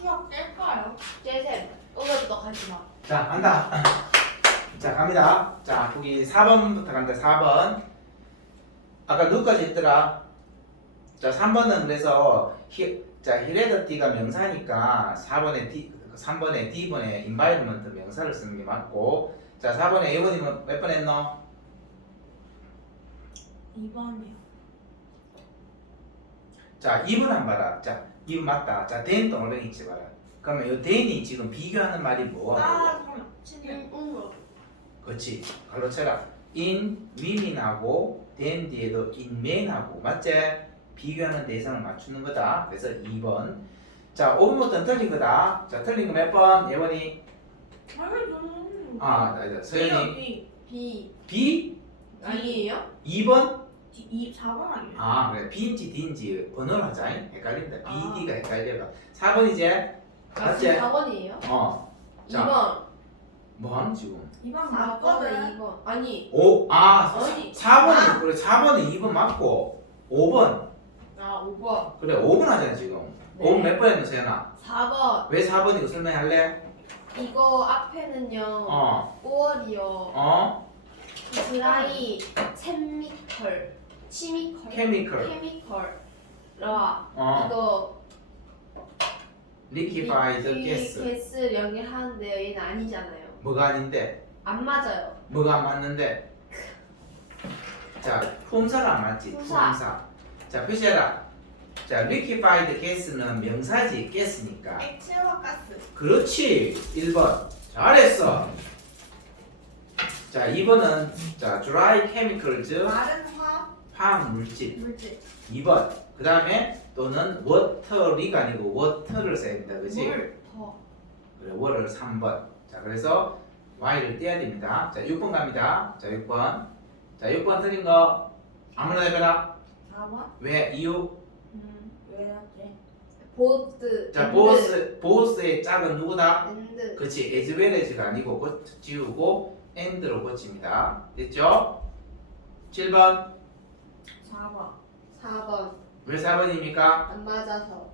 수학 뗄까요? 쟤쌤 오늘도 가지 마. 자, 간다. 자, 갑니다. 자, 거기 4번부터 간다. 4번. 아까 누구까지 했더라? 자, 3번은 그래서 히, 자, 히레더티가 명사니까 4번에 D, 3번에 D번에 environment 명사를 쓰는 게 맞고 자, 4번에 A번이면 몇 번 했노? 2번이요. 자, 2번 한 봐라. 자, 2번 맞다. 자, then 동그라미 있지 봐라. 그러면 이 then이 지금 비교하는 말이 뭐하고? 아, 잠깐만. 응, 응. 그렇지. 갈로 쳐라. in women하고 then 뒤에도 in men하고 맞지? 비교하는 대상을 맞추는 거다. 그래서 2번. 자, 5번부터는 틀린 거다. 자, 틀린 거 몇 번? 예원이. 아왜 너무. 아, 나, 나, 서연이. B. B B? 아니에요? 2번? D. 2 4번 아니에요? 아, 그래. B인지 D인지 번호를 하자. 헷갈린다. B, 아. D가 헷갈려가. 4번 이제. 아, 맞지? 지금 4번이에요? 어. 자, 2번. 뭐 하는 지금? 2번 4번에 맞거든. 2번. 아니. 오, 아, 아니. 4번이, 그래. 4번은 2번 맞고, 5번. 아, 5번. 그래, 5번 하잖아, 지금. 네. 5번 몇번 했노, 세연아? 4번. 왜 4번이고 설명할래? 이거 앞에는요. 어, 5월이요. 어, 드라이 챔미컬. 치미컬. 케미컬, 케미컬. 라 어, 이거 리퀴파이드 이- 이 게스. 게스 연결하는데요. 얘는 아니잖아요. 뭐가 아닌데? 안 맞아요. 뭐가 안 맞는데? 자, 품사가 안 맞지, 품사. 품사. 자, 표시해라. 자, liquefied gas는 명사지, 가스니까. 액체와 가스. 그렇지, 1번. 잘했어. 자, 2번은, 자, dry chemicals, 마른 화. 화학 물질. 물질. 2번. 그 다음에 또는 water이가 아니고 water를 써야 된다, 그지? 물. 더. 그래, 월을 3번. 자, 그래서 y를 떼야 됩니다. 자, 6번 갑니다. 자, 6번. 자, 6번 틀린 거 아무나 해봐라. 4번. 왜? 이유? 음. 왜였지? 보드. 자, 엔드. 보스, 보스의 짝은 누구다? 엔드. 그치, as well as가 아니고 고, 지우고 and로 고칩니다. 됐죠? 7번. 4번. 4번. 왜 4번입니까? 안 맞아서.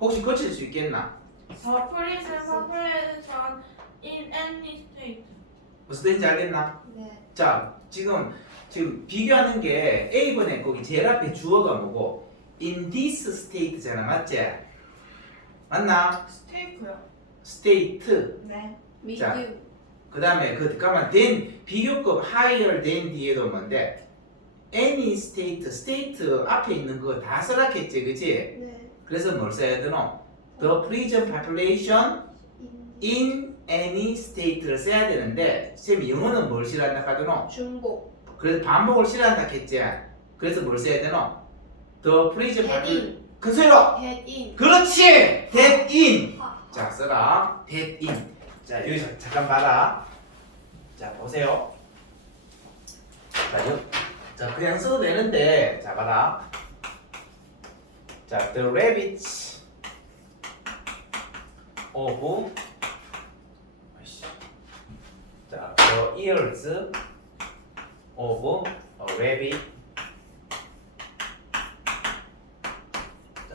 혹시 고칠 수 있겠나? The prison population in any state. 무슨 뜻인지 알겠나? 네. 자, 지금 지금 비교하는 게 A번에 거기 제일 앞에 주어가 뭐고 in this state잖아, 맞지? 맞나? 스테이크요. state. 네. 자. 미드. 그 다음에 그 잠깐만 then 비교급 higher than 뒤에도 뭔데? Any state, state 앞에 있는 거 다 써놨겠지, 그치? 네. 그래서 뭘 써야 되노? The prison population 인. in any state를 써야 되는데 쌤이 영어는 뭘 싫어한다 하더노? 중복. 그래서 반복을 싫어한다 했지. 그래서 뭘 써야 되노? The prison population 큰 소리로! in. 그렇지! that in! 하. 자 써라 that in 자 여기서 잠깐 봐라 자 보세요 자, 여, 자 그냥 써도 되는데 자 봐라 자 the rabbits of. 자 the ears of a rabbit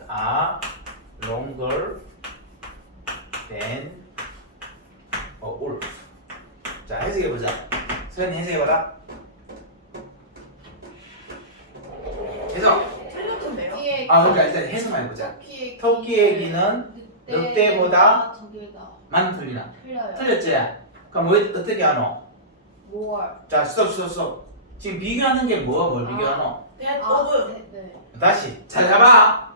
are longer than a wolf. 자 해석해 보자. 서연이 해석해 봐라. 해석. 아 그러니까 일단 해석만 해보자. 토끼의 토끼의 귀는 늑대보다 저기다 많이 틀리나? 틀려요. 틀렸지? 그럼 왜 어떻게 하노? 5월. 자 스톱 스톱 스톱. 지금 비교하는 게 뭐와 뭘 비교하노? That 아. 네, 네. 다시 잘 잡아.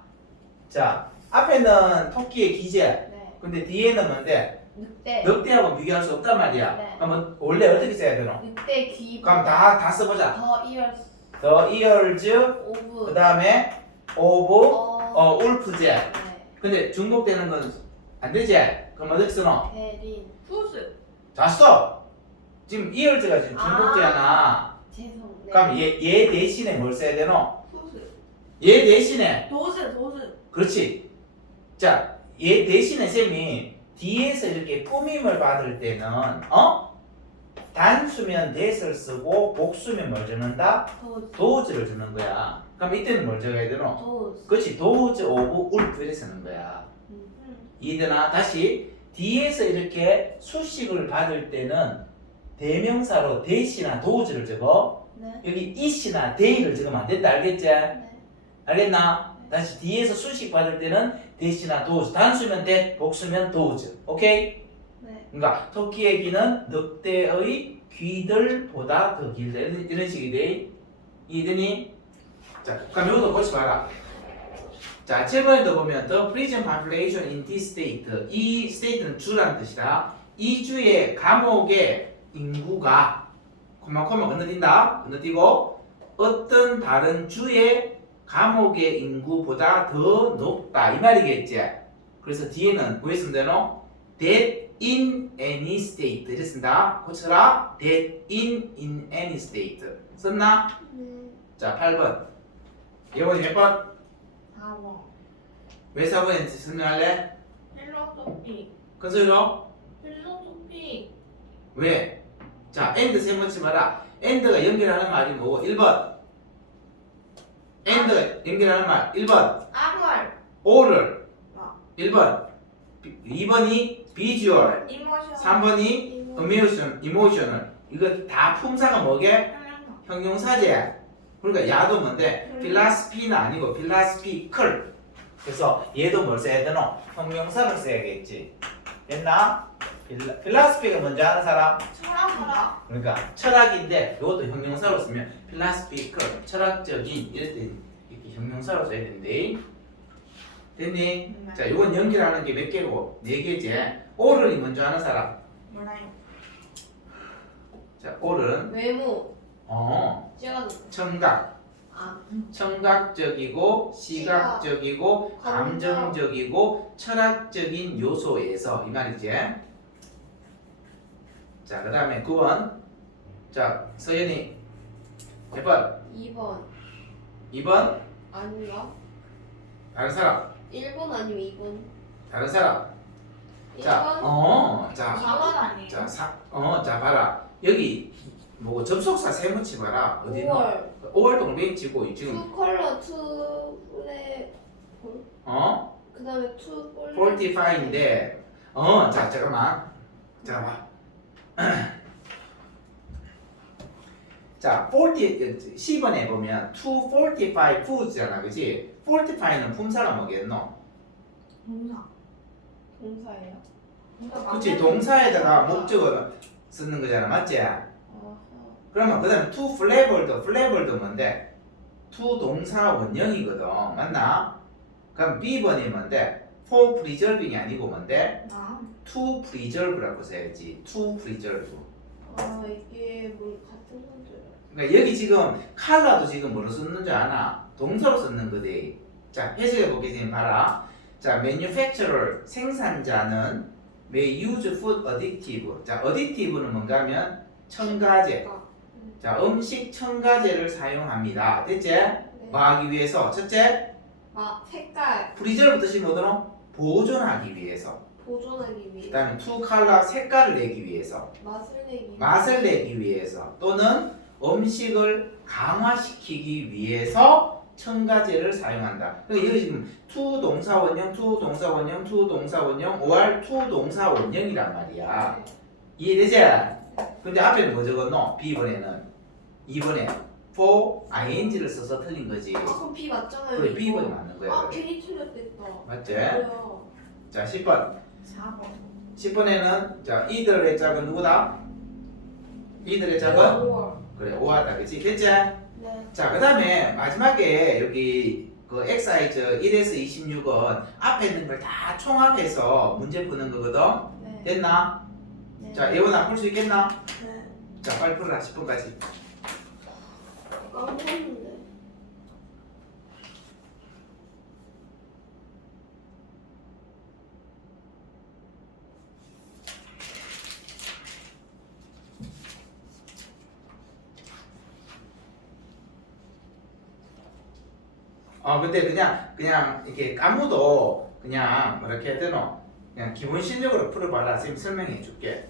자 앞에는 토끼의 기재. 네. 근데 뒤에는 뭔데? 늑대. 늑대하고 비교할 수 없단 말이야. 네. 그러면 원래 어떻게 써야 되노? 늑대 귀. 그럼 다 다 써보자. 더 ears The ears of. 그 다음에 of 어. 어 울프제 네. 근데 중복되는 건 안 되지? 그럼 어떻게 쓰노? 대린. 푸스. 자 써! 지금 ears가 지금 중복되잖아 죄송. 네. 그럼 얘, 얘 대신에 뭘 써야 되노? 푸스. 얘 대신에 도스. 도스. 그렇지 자 얘 대신에 쌤이 뒤에서 이렇게 꾸밈을 받을 때는 어? 단수면 that을 쓰고 복수면 뭘 주는다? 도즈. 도즈를 주는 거야 그럼 이때는 뭘 적어야 되노? 도즈. 그렇지 도즈 오브 울프 이렇게 쓰는 거야 음. 음. 이해되나? 다시 뒤에서 이렇게 수식을 받을 때는 대명사로 대시나 도즈를 적어 네. 여기 이시나 데이를 적으면 안 된다 알겠지? 네. 알겠나? 다시 뒤에서 수식 받을 때는 대시나 도즈 단수면 대 복수면 도즈 오케이? 네. 그러니까 토끼의 귀는 늑대의 귀들보다 더 길다 이런, 이런 식이 돼 이해되니? 자 그럼 이것도 고치 봐라. 자 7번에도 보면 The prison population in this state. 이 state는 주라는 뜻이다. 이 주의 감옥의 인구가 코마코마 건너뛴다. 건너뛰고 어떤 다른 주의 감옥의 인구보다 더 높다. 이 말이겠지. 그래서 뒤에는 뭐 했으면 되노? that in any state. 이렇게 쓴다. 고쳐라. That in in any state. 썼나? 네. 자 8번 이번이 몇 번? 4번. 왜 4번인지 설명할래? 필로소피. 큰 소리로? 필로소피. 왜? 자 and 세 번째 봐라 and가 연결하는 말이 뭐고 1번 and가 연결하는 말 1번 아물. or를 아. 1번 2번이 visual 이모션. 3번이 emotion, emotional 이거 다 품사가 뭐게? 설명서. 형용사제 그러니까 야도 뭔데? 음. 필라스피는 아니고 필라스피클 그래서 얘도 뭘 써야 되노? 형용사를 써야겠지 됐나? 필라, 필라스피가 뭔지 아는 사람? 철학인가? 그러니까 철학인데 이것도 형용사로 쓰면 필라스피클 철학적인 이럴 때 이렇게 형용사로 써야 된대 됐니? 음, 자 이건 연결하는 게 몇 개고? 네 개지 오른이 먼저 아는 사람 몰라요. 자 오른 외모. 어. 청각 아. 청각적이고 시각, 시각적이고 감정. 감정적이고 철학적인 요소에서 이 말이지. 자, 그 다음에 9번. 자, 서연이 몇 번? 2번. 2번? 아닌가? 다른 사람? 1번 아니면 2번. 다른 사람? 자, 1번. 어, 자, 4번 아니에요? 자, 사, 어, 자, 봐라. 여기 뭐 접속사 세무치 봐라. 어디 있노? 5월. 5월 동맹 지고 지금 투 컬러 투 플레. 어? 그 다음에 투 폴리. 45인데 어, 자, 잠깐만. 잠깐만. 자, 40 10번에 보면 to 45 foods잖아. 그지? 45는 품사가 뭐겠노? 동사. 동사예요. 동사 그치. 동사에다가 목적을 쓰는 거잖아. 맞지? 그러면 그 다음에 to flavored, flavored 뭔데? to 동사 원형이거든. 맞나? 그럼 B번이 뭔데? for preserving이 아니고 뭔데? 아. to preserve라고 써야지. to preserve. 아 이게 뭘 같은 건줄. 그러니까 여기 지금 칼라도 지금 뭐로 쓰는 줄 아나? 동사로 쓰는 거지. 자, 해석해 보겠습니다. 봐라. 자, manufacturer 생산자는 may use food additive. 자, additive는 뭔가 하면 첨가제. 자, 음식 첨가제를 사용합니다. 됐지? 네. 뭐 하기 위해서? 첫째, 아 색깔 프리저브 뜻이 뭐더노? 보존하기 위해서. 보존하기 위해. 그다음에 투 컬러 색깔을 내기 위해서. 맛을 내기 위해. 맛을 내기 위해서 또는 음식을 강화시키기 위해서 첨가제를 사용한다. 그러니까 여기 지금 투 동사 원형, 투 동사 원형, 투 동사 원형, or 투 동사 원형이란 말이야. 네. 이해되지? 근데 앞에는 뭐 적었노? B번에는 2번에 for ing를 써서 틀린 거지. 아 그럼 B 맞잖아요. 그래. B번이 맞는 거야. 아 그래. 괜히 틀렸겠다. 맞지? 뭐야? 자 10번. 4번. 10번에는 자 이들의 짝은 누구다? 이들의 짝은 5월. 그래 오하다 그치? 됐지? 네. 자, 그 다음에 마지막에 여기 그 엑사이즈 1에서 26은 앞에 있는 걸 다 총합해서 문제 푸는 거거든? 네. 됐나? 네. 자, 예원아 풀 수 있겠나? 네. 자, 빨리 풀어라, 10분까지. 까먹었는데. 어, 근데 그냥, 그냥 이렇게 까무도 그냥 뭐 이렇게 해야 되노? 그냥 기본 실력으로 풀어봐라. 지금 설명해 줄게.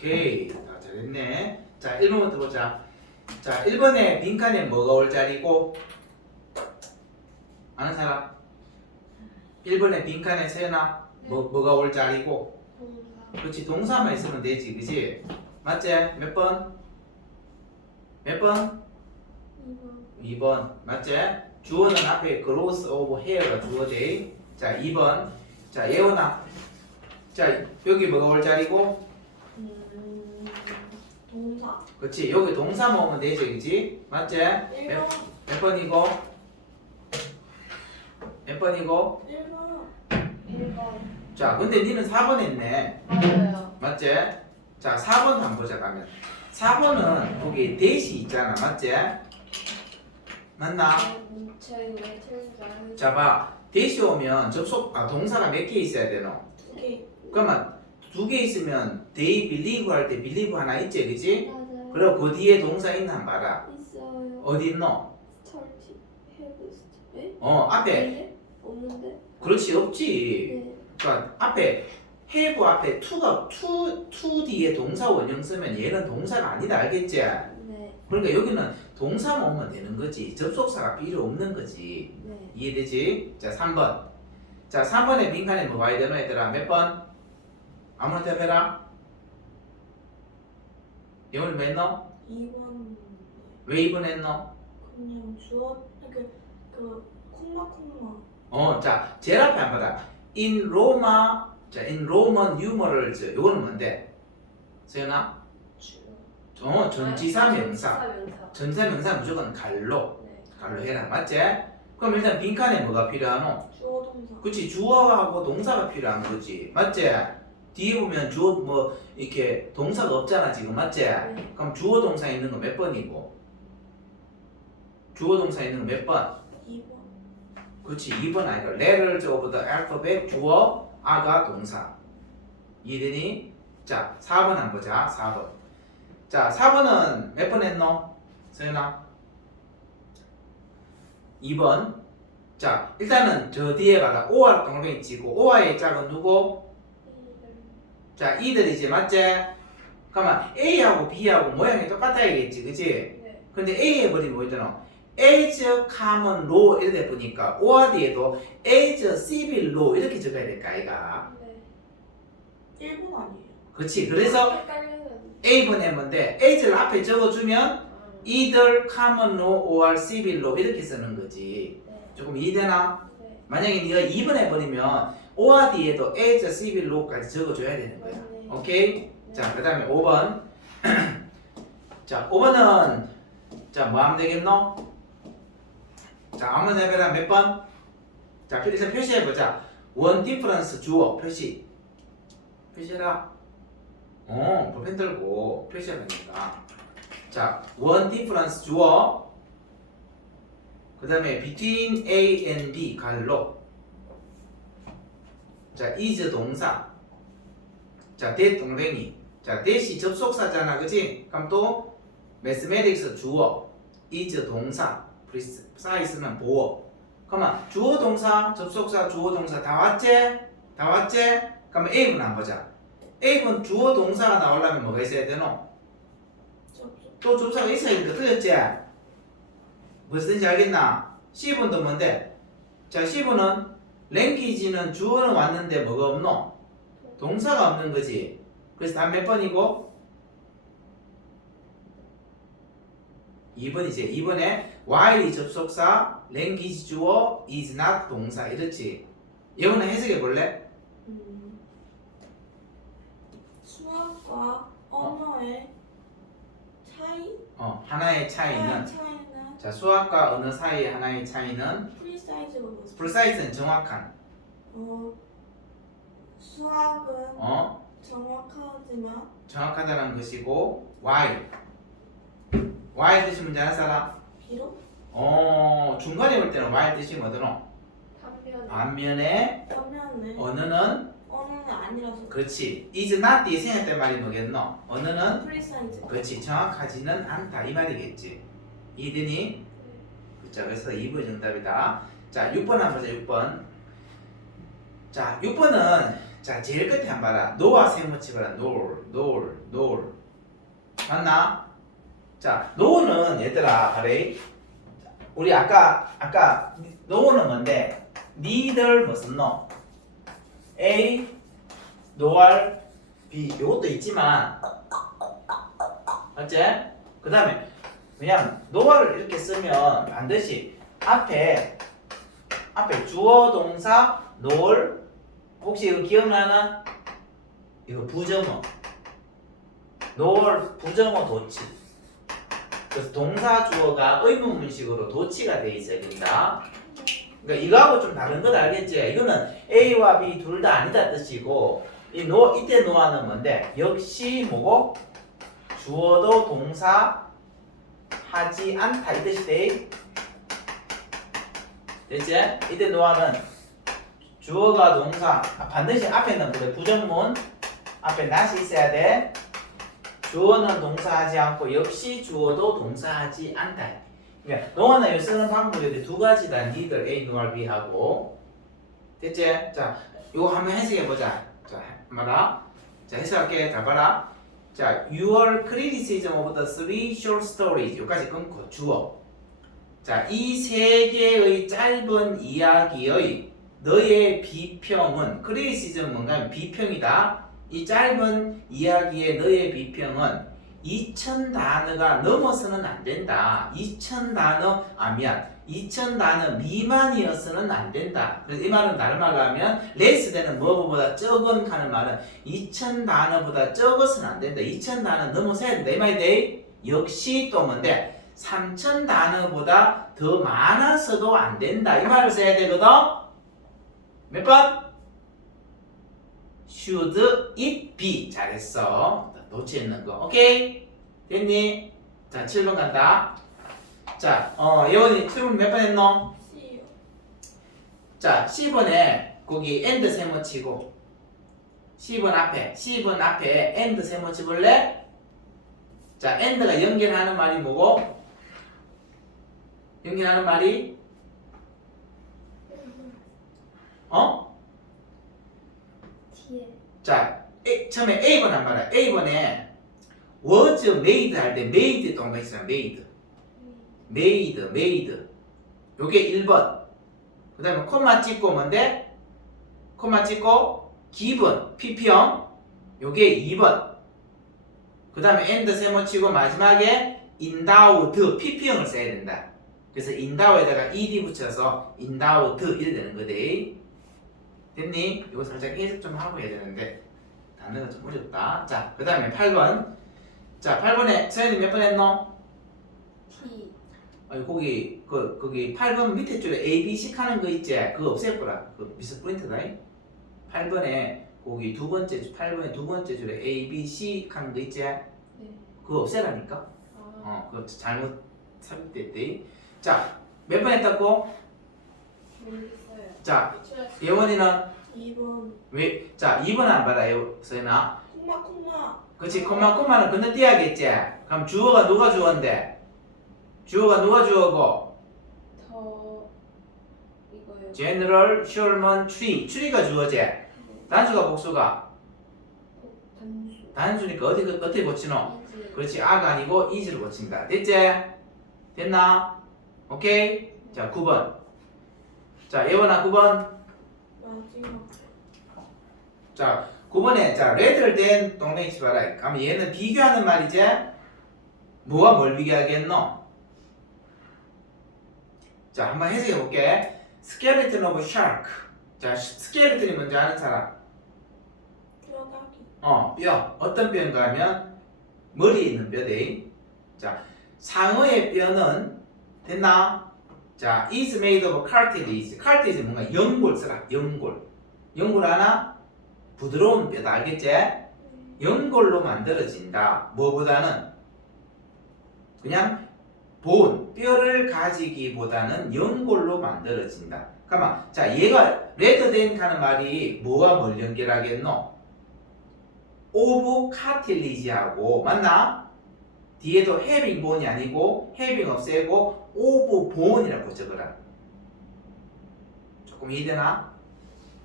오케이. 다 잘했네. 자, 1번부터 보자. 자, 1번에 빈칸에 뭐가 올 자리고? 아는 사람? 1번에 빈칸에 세나 뭐, 뭐가 올 자리고? 그렇지, 동사만 있으면 되지, 그지? 맞지? 몇 번? 몇 번? 2번. 2번. 맞지? 주어는 앞에 growth of hair가 주어지. 자, 2번. 자, 예원아. 자, 여기 뭐가 올 자리고? 음, 동사. 그렇지, 여기 동사 모으면 되지, 그지? 맞지? 몇, 1번. 몇 번이고? 몇 번이고? 1번. 1번. 자, 근데 니는 4번 했네. 맞아요. 맞지? 자, 4번 한번 보자, 가면. 4번은 거기 대시 있잖아, 맞지? 맞나? 음, 제가 이거 왜 틀린지 알아요? 자, 봐. 대시 오면 접속, 아, 동사가 몇 개 있어야 되노? 두 개. 그러면 두 개 있으면 they believe 할 때 believe 하나 있지, 그지? 맞아요. 그리고 그 뒤에 동사 있나 한번 봐라. 있어요. 어디 있노? 스타트. have st- 에? 어, 앞에. 없는데? 없는데? 그렇지, 없지. 네. 그러니까 앞에 have 앞에 to가 to, to 뒤에 동사 원형 쓰면 얘는 동사가 아니다, 알겠지? 네. 그러니까 여기는 동사만 오면 되는 거지. 접속사가 필요 없는 거지. 네. 이해되지? 자, 3번. 자, 3번에 빈칸에 뭐 와야 되노, 얘들아? 몇 번? 아무나 대해라. 영어를 몇 했노? 2번. 왜 2번 했노? 그냥 주어. 그, 그, 콤마. 어, 자, 제일 앞에 한 거다. In Roma, 자, in Roman numerals. 요거는 뭔데? 세연아? 주어. 어, 전지사 명사. 전지사 명사. 전지사 명사 무조건 갈로. 네. 갈로 해라. 맞지? 그럼 일단 빈칸에 뭐가 필요하노? 주어 동사. 그치 주어하고 동사가 필요한 거지 맞지? 뒤에 보면 주어 뭐 이렇게 동사가 없잖아 지금 맞지? 네. 그럼 주어 동사 있는 거 몇 번이고? 주어 동사 있는 거 몇 번? 2번. 그치 2번 아니까 letters of the alphabet 주어 아가 동사 이해되니? 자 4번 한번 보자 4번 자 4번은 몇 번 했노? 서연아 2번 자 일단은 저 뒤에 봐라 오와 동그라미 치고 오와의 짝은 누구? 자 이들이지 맞지? 그러면 A하고 B하고 모양이 똑같아야겠지 그치? 네. 근데 A에 버리면 뭐 있더노? as common law 이렇게 보니까 오와 뒤에도 as civil law 이렇게 적어야 될까 아이가 네. 1번 아니에요. 그치 그래서 헷갈려요. A번에 뭔데 as를 앞에 적어주면 아, either common law or civil law 이렇게 쓰는 거지 네. 조금 이해되나? 네. 만약에 네가 2번에 버리면 오와 뒤에도 as civil law까지 적어줘야 되는 거야 네. 오케이? 네. 자, 그 다음에 5번. 자, 5번은, 자, 뭐 하면 되겠노? 자, 아무나 해봐라. 몇 번? 자, 일단 표시해보자. 원 디퍼런스 주어 표시. 표시해라. 어, 볼펜 들고 표시해보니까. 자, 원 디퍼런스 주어. 그 다음에 between A and B 갈로. 자, is 동사. 자, that 동랭이. 자, that이 접속사잖아, 그지? 그럼 또 mathematics 주어, is 동사, precise는 보어. 그러면 주어 동사, 접속사, 주어 동사 다 왔지? 다 왔지? 그러면 A분 안 보자. A분 주어 동사가 나오려면 뭐가 있어야 되노? 또 접사가 있어야 되니까 틀렸지? 무슨지 알겠나? C분도 뭔데? 자, C분은 랭귀지는 주어는 왔는데 뭐가 없노? 동사가 없는 거지. 그래서 답몇 번이고? 2번이지. 2번에 while이 접속사, language 주어, is not 동사 이렇지. 예원아 해석해 볼래? 음. 수학과 언어의 차이? 어, 하나의 차이는 차이는 자 수학과 언어 사이의 하나의 차이는? 프리사이즈가 뭐지? precise는 정확한. 어, 수학은 어? 정확하지만 정확하다는 것이고 while while 뜻이 뭔지 아는 사람? 비록? 어 중간에 볼 때는 while 뜻이 뭐더노? 반면에. 반면에 반면에. 언어는? 언어는 아니라서. 그렇지. is not 뒤에 생략된 말이 뭐겠노? 언어는? 프리사이즈. 그렇지. 정확하지는 않다. 이 말이겠지 이해되니? 자 그래서 2번 정답이다. 자 6번 한번 보자 6번. 자 6번은 자 제일 끝에 한 봐라. 노와 세모치 봐라. 놀놀놀 맞나? 자 노는 얘들아 아래 우리 아까 아까 노는 뭔데? 니들 무슨 노 A 노알 B. 요것도 있지만 맞지? 그 다음에 그냥 노아를 이렇게 쓰면 반드시 앞에 앞에 주어 동사 놀 혹시 이거 기억나나? 이거 부정어 놀 부정어 도치 그래서 동사 주어가 의문문식으로 도치가 돼 있어야 된다 그러니까 이거하고 좀 다른 건 알겠지? 이거는 A와 B 둘 다 아니다 뜻이고 이 노, 이때 노아는 뭔데? 역시 뭐고? 주어도 동사 하지 않다 이 뜻이 돼. 됐지? 이때 노아는 주어가 동사 아, 반드시 앞에 는 그래 부정문 앞에 낫이 있어야 돼. 주어는 동사하지 않고 역시 주어도 동사하지 않다. 그러니까 여기 쓰는 방법이 두 가지다. 니들 A, 노아, B 하고 됐지? 자, 이거 한번 해석해 보자. 자, 봐라. 자, 해석할게. 잘 봐라. 자, your criticism of the three short stories 여기까지 끊고 주어. 자, 이 세 개의 짧은 이야기의 너의 비평은 criticism 뭔가 비평이다. 이 짧은 이야기의 너의 비평은 2천 단어가 넘어서는 안 된다. 2천 단어 아 미안. 2천 단어 미만이어서는 안 된다. 그래서 이 말은 다른 말로 하면 레스 되는 뭐보다 적은 하는 말은 2천 단어보다 적어서는 안 된다. 2천 단어 넘어서야 된다. 이 말이 돼. 역시 또 뭔데? 3천 단어보다 더 많아서도 안 된다. 이 말을 써야 되거든. 몇 번? Should it be 잘했어. 놓치 있는 거. 오케이? 됐니? 자, 7번 간다. 자, 어, 예원이 7번 몇번 했노? C요. 자, 10번에 거기 end 세모 치고 10번 앞에 10번 앞에 end 세모 치볼래? 자, end가 연결하는 말이 뭐고? 연결하는 말이 어? 자, A, 처음에 A번 한 봐라. A번에 was made 할 때 made 동사 있잖아. made. made, made. 요게 1번. 그 다음에 콤마 찍고 뭔데? 콤마 찍고 given, pp형. 요게 2번. 그 다음에 and 세모 치고 마지막에 endowed, pp형을 써야 된다. 그래서 endow에다가 ed 붙여서 endowed 이래 되는 거대. 됐니? 이거 살짝 해석 좀 하고 해야 되는데 단어가 좀 어렵다. 자, 그 다음에 8번. 자, 8번에 서현이 몇 번 했노? T 아니 거기 그 거기 8번 밑에 줄에 A, B, C 하는 거 있지? 그거 없앨 거라. 그 미스 프린트다. 8번에 거기 두 번째 줄- 8번에 두 번째 줄에 A, B, C 하는 거 있지? 네. 그거 없애라니까. 아 어, 그거 잘못 삽입됐대. 자, 몇 번 했다고? 모르겠어요 자. 예원이는? 2번. 왜? 자, 2번 안 받아. 요 서현아. 콤마 콤마. 그렇지 콤마 콤마는 건너뛰어야겠지? 그럼 주어가 누가 주어인데? 주어가 누가 주어고? 더 이거요. General sherman tree. Tree가 주어지. 단수가 복수가? 어, 단수. 단수니까 어디 어떻게 고치노? 그렇지 아가 아니고 is를 고친다. 됐지? 됐나? 오케이? 자 9번 자 예원아 9번. 마지막. 자 9번에 자 레드를 댄 동맹이 치 봐라. 그럼 얘는 비교하는 말이지. 뭐가 뭘 비교하겠노? 자 한번 해석해 볼게. 오브 샤크. 자 스켈레톤이 뭔지 아는 사람? 뼈다귀. 어 뼈. 어떤 뼈인가 하면 머리에 있는 뼈대 자 상어의 뼈는 됐나 자 is made of cartilage. Cartilage 뭔가 연골 쓰라. 연골. 연골 하나? 부드러운 뼈다. 알겠지? 연골로 만들어진다. 뭐보다는? 그냥 본 뼈를 가지기보다는 연골로 만들어진다. 잠깐만, 자 얘가 레드 된 하는 말이 뭐와 뭘 연결하겠노? 오브 카틸리지하고. 맞나? 뒤에도 해빙 본이 아니고 해빙 없애고 오브 본이라고 적어라. 조금 이해되나?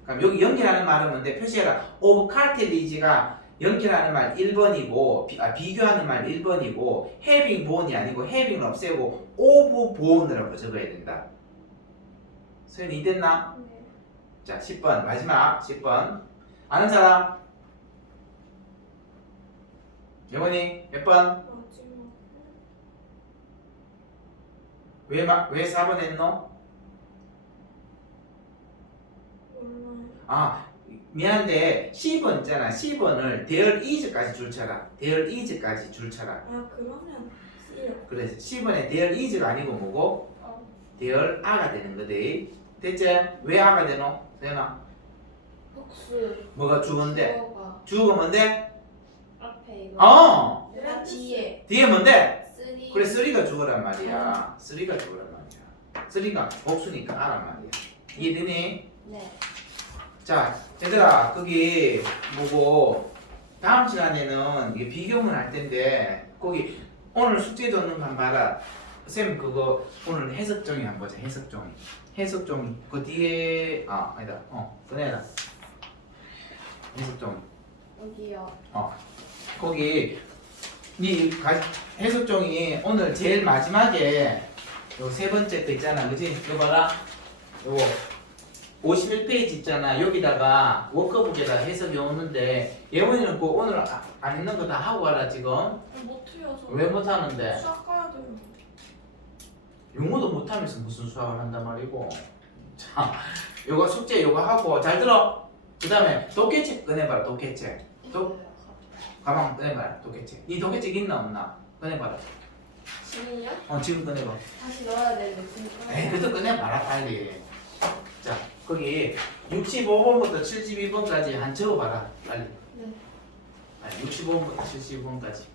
그럼 여기 연결하는 말은 뭔데? 표시해라. of cartilage가 연결하는 말 1번이고 비, 아, 비교하는 말 1번이고 having bone이 아니고 having은 없애고 of bone라고 적어야 된다. 소연이 이됐나? 네. 자, 10번 마지막 10번 아는 사람? 영원이 몇 번? 마지막 왜, 마, 왜 4번 했노? 아 미안한데 10번 있잖아 10번을 대열 이즈까지 줄쳐라 대열 이즈까지 줄쳐라 아 그러면 C요. 그래서 10번에 대열 이즈가 아니고 뭐고? 어. 대열 아가 되는 거지 됐지? 왜 아가 되노? 세연아 복수. 뭐가 주어인데? 주어가 주어가 뭔데? 앞에 이거. 어! 아, 뒤에. 뒤에 뭔데? 그래 3가 주어란 말이야 3가 주어란 말이야 3가 복수니까 아란 말이야 이해되니? 네. 자, 얘들아, 거기 뭐고 다음 시간에는 이게 비교문 할 텐데 거기 오늘 숙제 줬는 거 한번 봐라. 쌤 그거 오늘 해석 종이 한번 보자. 해석 종이. 해석 종이 그 뒤에 아 아니다. 어 꺼내라. 해석 종이. 여기요. 거기 네 가- 해석 종이 오늘 제일 마지막에 요 세 번째 거 있잖아, 그지? 이거 봐라. 요거 51페이지 있잖아. 여기다가 워크북에다 해석이 오는데 예원이는 그 오늘 아- 안 있는 거 다 하고 가라 지금. 못해요 저. 왜 못하는데? 수학 가야 돼요. 영어도 못하면서 무슨 수학을 한단 말이고. 자, 요거 숙제 요거 하고 잘 들어. 그 다음에 독해책 꺼내봐라. 독해책. 또? 가방 꺼내봐라. 독해책. 이 독해책 있나 없나? 꺼내봐라. 지민이요? 어 지금 꺼내봐. 다시 넣어야 되는데 지금 에이 그래도 꺼내봐라 빨리. 자 거기 65번부터 72번까지 한 적어봐라 빨리. 네. 아니 65번부터 75번까지.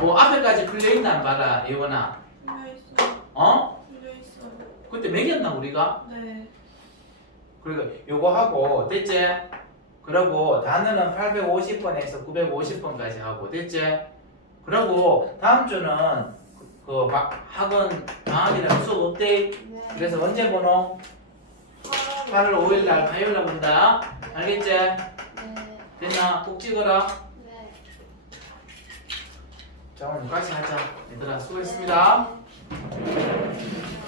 뭐 앞에까지 풀려 있나 안 봐라 예원아. 풀려 있어요. 어? 풀려 있어요. 그때 매겼나 우리가? 네. 그리고 요거 하고 됐지? 그러고 단어는 850번에서 950번까지 하고 됐지? 그러고 다음 주는 그 막 학원 방학이랑 수업 없대. 네. 그래서 언제 보노? 8월 5일 날 화요일 날 본다. 알겠지? 네. 됐나? 꼭 찍어라. 네. 자 오늘 여기까지 하자. 얘들아 수고했습니다. 네.